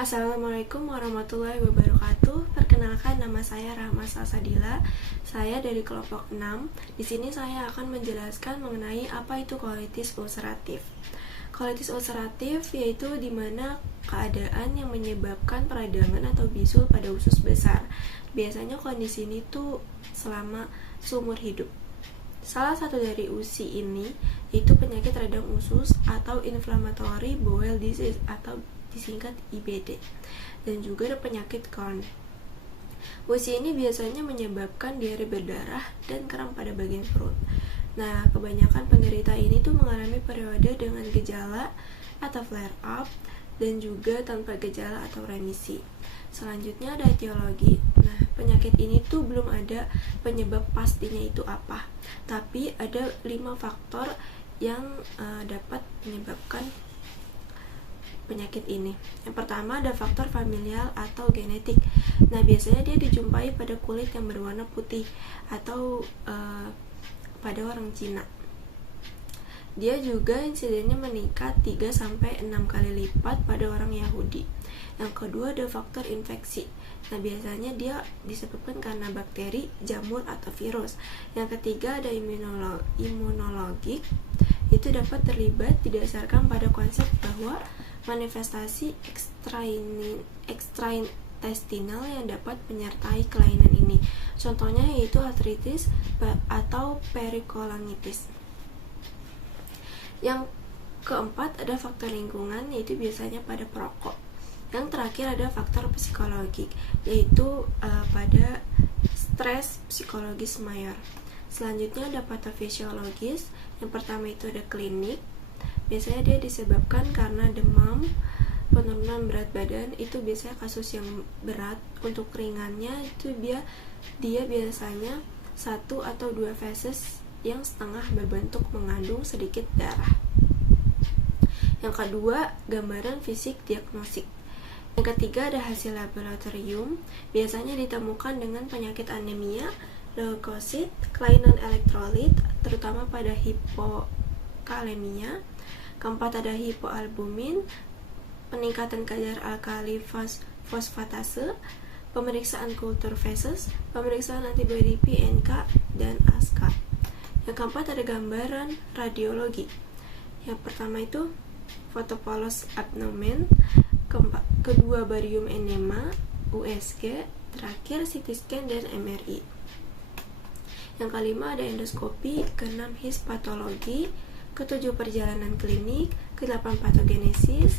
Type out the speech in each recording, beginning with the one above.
Assalamualaikum warahmatullahi wabarakatuh. Perkenalkan, nama saya Rahma Salsabila. Saya dari kelompok 6. Di sini saya akan menjelaskan mengenai apa itu kolitis ulceratif. Kolitis ulceratif yaitu di mana keadaan yang menyebabkan peradangan atau bisul pada usus besar. Biasanya kondisi ini tuh selama seumur hidup. Salah satu dari USI ini yaitu penyakit radang usus atau inflammatory bowel disease atau disingkat IBD, dan juga ada penyakit Crohn. USI ini biasanya menyebabkan diare berdarah dan kram pada bagian perut. Nah, kebanyakan penderita ini tuh mengalami periode dengan gejala atau flare up dan juga tanpa gejala atau remisi. Selanjutnya ada etiologi. Nah, penyakit ini tuh belum ada penyebab pastinya itu apa, tapi ada 5 faktor yang dapat menyebabkan penyakit ini. Yang pertama ada faktor familial atau genetik. Nah, biasanya dia dijumpai pada kulit yang berwarna putih atau pada orang Cina. Dia juga insidennya meningkat 3-6 kali lipat pada orang Yahudi. Yang kedua ada faktor infeksi. Nah, biasanya dia disebabkan karena bakteri, jamur, atau virus. Yang ketiga ada imunologik. Itu dapat terlibat didasarkan pada konsep bahwa manifestasi ekstraintestinal yang dapat menyertai kelainan ini. Contohnya yaitu artritis atau perikolongitis. Yang keempat ada faktor lingkungan, yaitu biasanya pada perokok. Yang terakhir ada faktor psikologik, yaitu pada stres psikologis mayor. Selanjutnya ada patofisiologis. Yang pertama itu ada klinik. Biasanya dia disebabkan karena demam, penurunan berat badan. Itu biasanya kasus yang berat. Untuk ringannya itu dia biasanya 1 atau 2 feses yang setengah berbentuk mengandung sedikit darah. Yang kedua, gambaran fisik diagnostik. Yang ketiga ada hasil laboratorium. Biasanya ditemukan dengan penyakit anemia, leukosit, kelainan elektrolit, terutama pada hipokalemia. Keempat ada hipoalbumin, peningkatan kadar alkali fosfatase, pemeriksaan kultur feses, pemeriksaan antibodi PNK, dan ASCA. Yang keempat ada gambaran radiologi. Yang pertama itu fotopolos abdomen, kedua barium enema, USG, terakhir CT scan dan MRI. Yang kelima ada endoskopi, keenam histopatologi, ketujuh perjalanan klinik, kedelapan patogenesis.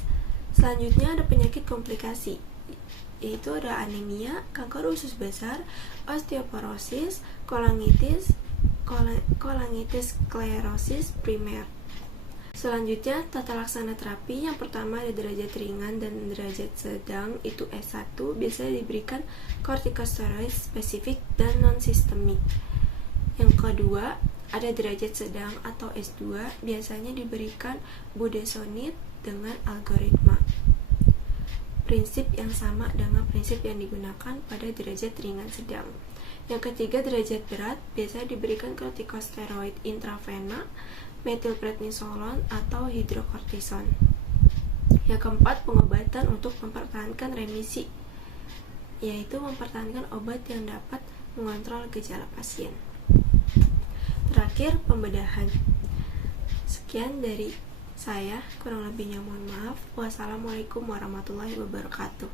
Selanjutnya ada penyakit komplikasi, yaitu ada anemia, kanker usus besar, osteoporosis, kolangitis sklerosis primer. Selanjutnya tata laksana terapi. Yang pertama ada derajat ringan dan derajat sedang, itu S1. Biasanya diberikan kortikosteroid spesifik dan non-sistemik. Yang kedua ada derajat sedang atau S2, biasanya diberikan budesonide dengan algoritma prinsip yang sama dengan prinsip yang digunakan pada derajat ringan sedang. Yang ketiga derajat berat, biasanya diberikan kortikosteroid intravena, metilprednisolon atau hidrokortison. Yang keempat pengobatan untuk mempertahankan remisi, yaitu mempertahankan obat yang dapat mengontrol gejala pasien. Terakhir, pembedahan. Sekian dari saya, kurang lebihnya mohon maaf. Wassalamualaikum warahmatullahi wabarakatuh.